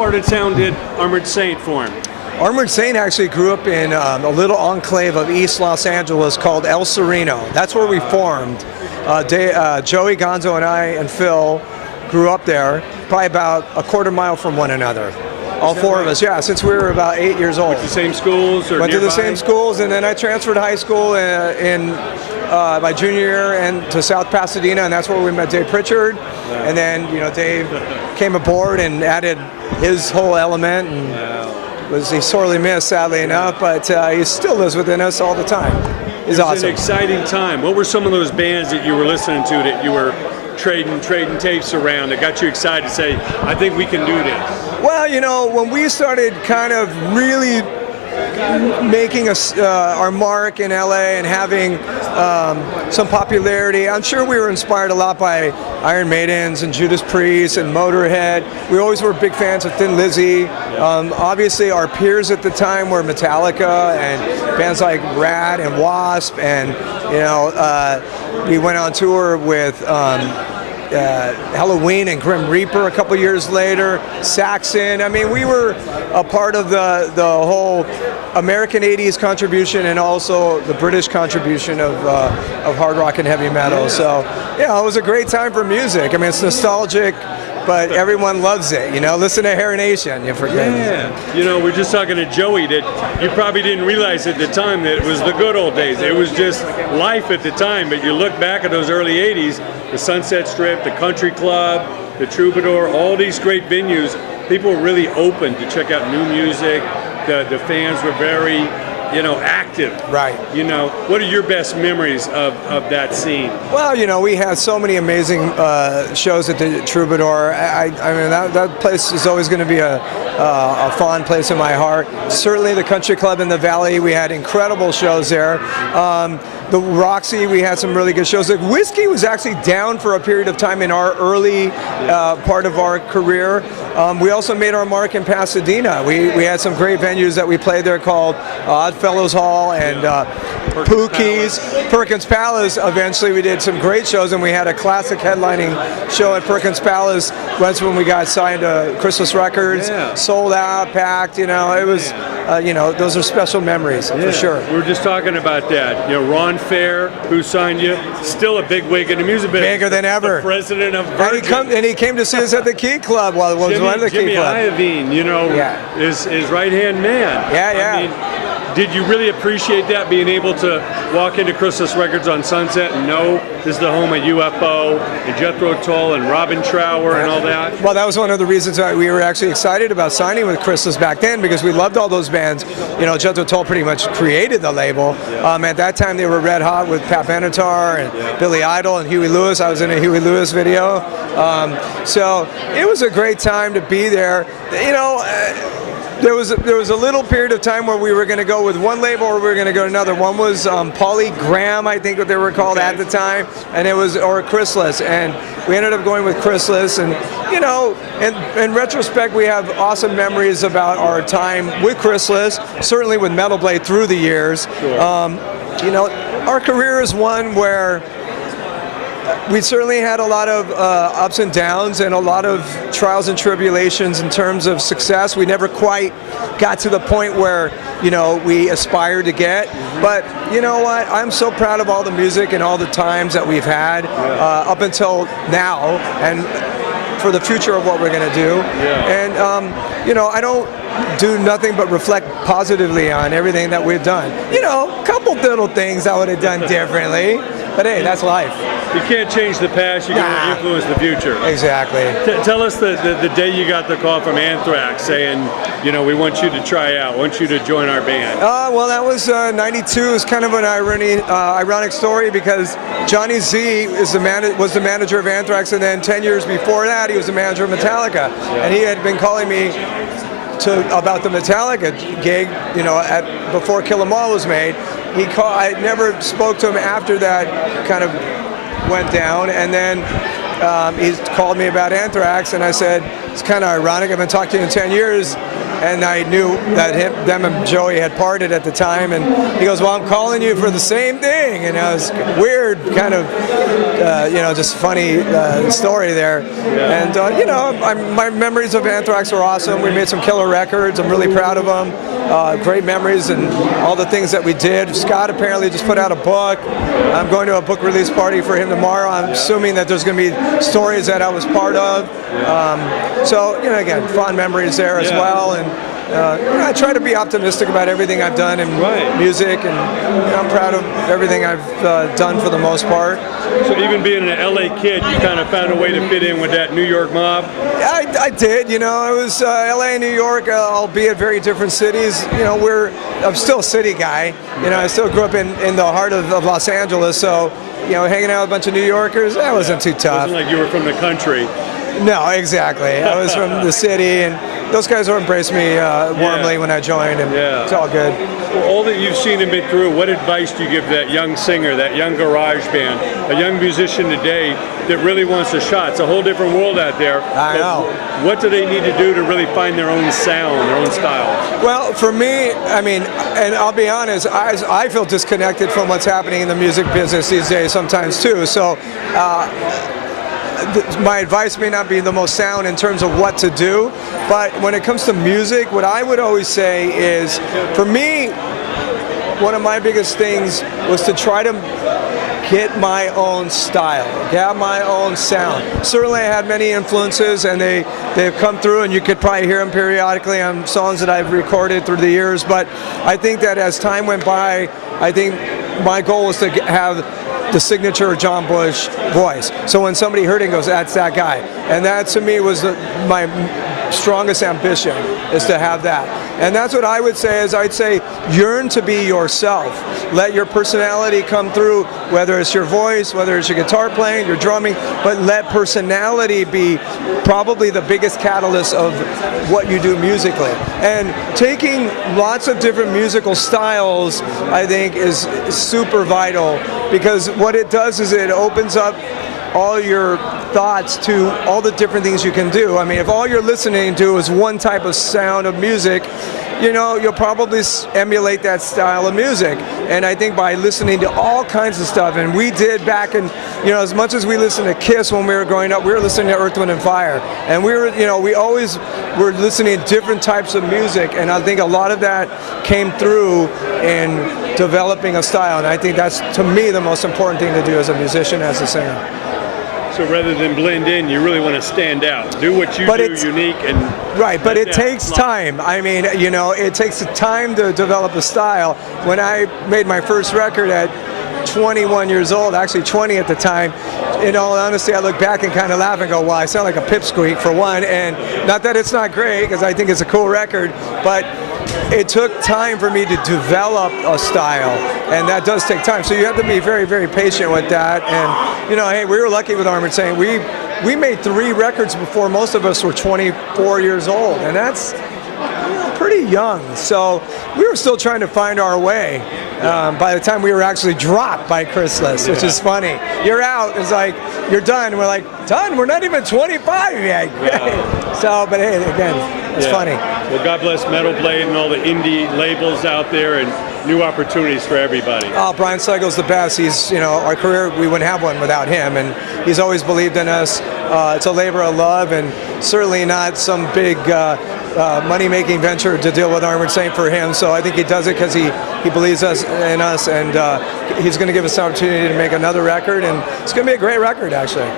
part of town did Armored Saint form? Armored Saint actually grew up in a little enclave of East Los Angeles called El Sereno. That's where we formed. Joey, Gonzo, and I and Phil grew up there, probably about a quarter mile from one another. All four of us, yeah, since we were about 8 years old. Went to the same schools or Went nearby? to the same schools, and then I transferred high school in my junior year and to South Pasadena, and that's where we met Dave Pritchard. Wow. And then, Dave came aboard and added his whole element, and he sorely missed, sadly enough, but he still lives within us all the time. He's awesome. It was an exciting time. What were some of those bands that you were listening to that you were trading tapes around that got you excited to say, I think we can do this? Well, when we started kind of really making our mark in LA and having some popularity, I'm sure we were inspired a lot by Iron Maidens and Judas Priest and Motorhead. We always were big fans of Thin Lizzy. Obviously, our peers at the time were Metallica and bands like Rad and Wasp, and we went on tour with Halloween and Grim Reaper a couple years later, Saxon. I mean, we were a part of the whole American 80s contribution and also the British contribution of hard rock and heavy metal. So, yeah, it was a great time for music. I mean, it's nostalgic, but everyone loves it. Listen to Hair Nation. You forget. Yeah. We're just talking to Joey that you probably didn't realize at the time that it was the good old days. It was just life at the time. But you look back at those early 80s, the Sunset Strip, the Country Club, the Troubadour, all these great venues, people were really open to check out new music. The fans were very, active. Right. What are your best memories of that scene? Well, we had so many amazing shows at the Troubadour. I mean, that place is always going to be a fond place in my heart. Certainly the Country Club in the Valley, we had incredible shows there. The Roxy, we had some really good shows. Like Whiskey was actually down for a period of time in our early part of our career. We also made our mark in Pasadena. We had some great venues that we played there called Oddfellows Hall and Pookie's, Perkins Palace. Eventually we did some great shows, and we had a classic headlining show at Perkins Palace. That's when we got signed to Chrysalis Records, sold out, packed. It was, those are special memories for sure. We were just talking about that. Ron Fair, who signed you, still a big wig in the music business. Bigger than ever. The president of Virgin. And he came to see us at the Key Club while it was one of the Key Club. Jimmy Iovine, his right-hand man. Yeah. I mean, did you really appreciate that, being able to walk into Chrysalis Records on Sunset and know this is the home of UFO and Jethro Tull and Robin Trower and all that? Well, that was one of the reasons why we were actually excited about signing with Chrysalis back then, because we loved all those bands. Jethro Tull pretty much created the label. At that time, they were red hot with Pat Benatar and Billy Idol and Huey Lewis. I was in a Huey Lewis video. So it was a great time to be there. There was a little period of time where we were going to go with one label or we were going to go to another. One was Polygram, I think what they were called at the time, and or Chrysalis, and we ended up going with Chrysalis. And in retrospect, we have awesome memories about our time with Chrysalis, certainly with Metal Blade through the years. Sure. Our career is one where we certainly had a lot of ups and downs and a lot of trials and tribulations in terms of success. We never quite got to the point where, we aspired to get. But you know what? I'm so proud of all the music and all the times that we've had up until now, and for the future of what we're going to do. And, I don't do nothing but reflect positively on everything that we've done. A couple little things I would have done differently. But hey, that's life. You can't change the past, you can influence the future. Exactly. Tell us the day you got the call from Anthrax saying, we want you to try out, want you to join our band. Well, that was 92. It's kind of an ironic story, because Johnny Z was the manager of Anthrax, and then 10 years before that, he was the manager of Metallica. And he had been calling me about the Metallica gig, before Kill 'Em All was made. I never spoke to him after that kind of went down, and then he called me about Anthrax, and I said, it's kind of ironic, I've been talking to you in 10 years, and I knew that them and Joey had parted at the time, and he goes, well, I'm calling you for the same thing, and it was weird, kind of, just funny story there. Yeah. And my memories of Anthrax were awesome. We made some killer records. I'm really proud of them. Great memories and all the things that we did. Scott apparently just put out a book. I'm going to a book release party for him tomorrow. I'm assuming that there's going to be stories that I was part of. So, again, fond memories there as well. And I try to be optimistic about everything I've done in music, and I'm proud of everything I've done for the most part. So even being an LA kid, you kind of found a way to fit in with that New York mob? I did. It was LA and New York, albeit very different cities. I'm still a city guy. I still grew up in the heart of Los Angeles, so hanging out with a bunch of New Yorkers, that wasn't too tough. It wasn't like you were from the country. No, exactly. I was from the city, and those guys embraced me warmly when I joined, and it's all good. Well, all that you've seen and been through, what advice do you give that young singer, that young garage band, a young musician today that really wants a shot? It's a whole different world out there. I know. What do they need to do to really find their own sound, their own style? Well, for me, and I'll be honest, I feel disconnected from what's happening in the music business these days sometimes too. So my advice may not be the most sound in terms of what to do, but when it comes to music, what I would always say is, for me, one of my biggest things was to try to get my own style, get my own sound. Certainly I had many influences, and they've come through, and you could probably hear them periodically on songs that I've recorded through the years, but I think that as time went by, I think my goal was to have the signature John Bush voice. So when somebody heard it and goes, that's that guy. And that to me was my strongest ambition, is to have that. And that's what I would say, is I'd say yearn to be yourself. Let your personality come through, whether it's your voice, whether it's your guitar playing, your drumming, but let personality be probably the biggest catalyst of what you do musically. And taking lots of different musical styles, I think, is super vital, because what it does is it opens up all your thoughts to all the different things you can do. If all you're listening to is one type of sound of music, you'll probably emulate that style of music. And I think by listening to all kinds of stuff, and we did back in, as much as we listened to Kiss when we were growing up, we were listening to Earth, Wind and Fire. And we always were listening to different types of music, and I think a lot of that came through in developing a style. And I think that's, to me, the most important thing to do as a musician, as a singer. So rather than blend in, you really want to stand out. Do what you do unique. Right, but it takes time. It takes time to develop a style. When I made my first record at 21 years old, actually 20 at the time, in all honesty, I look back and kind of laugh and go, well, I sound like a pipsqueak for one, and not that it's not great, because I think it's a cool record, but it took time for me to develop a style, and that does take time. So you have to be very, very patient with that. And hey, we were lucky with Armored Saint. We made 3 records before most of us were 24 years old, and that's pretty young. So we were still trying to find our way by the time we were actually dropped by Chrysalis, which is funny. You're out. It's like, you're done. We're like, done? We're not even 25 yet. Yeah. So, but hey, again, it's funny. Well, God bless Metal Blade and all the indie labels out there, and new opportunities for everybody. Oh, Brian Seigel's the best. He's, our career, we wouldn't have one without him, and he's always believed in us. It's a labor of love, and certainly not some big money-making venture to deal with Armored Saint for him. So I think he does it because he believes in us, and he's going to give us the opportunity to make another record, and it's going to be a great record, actually.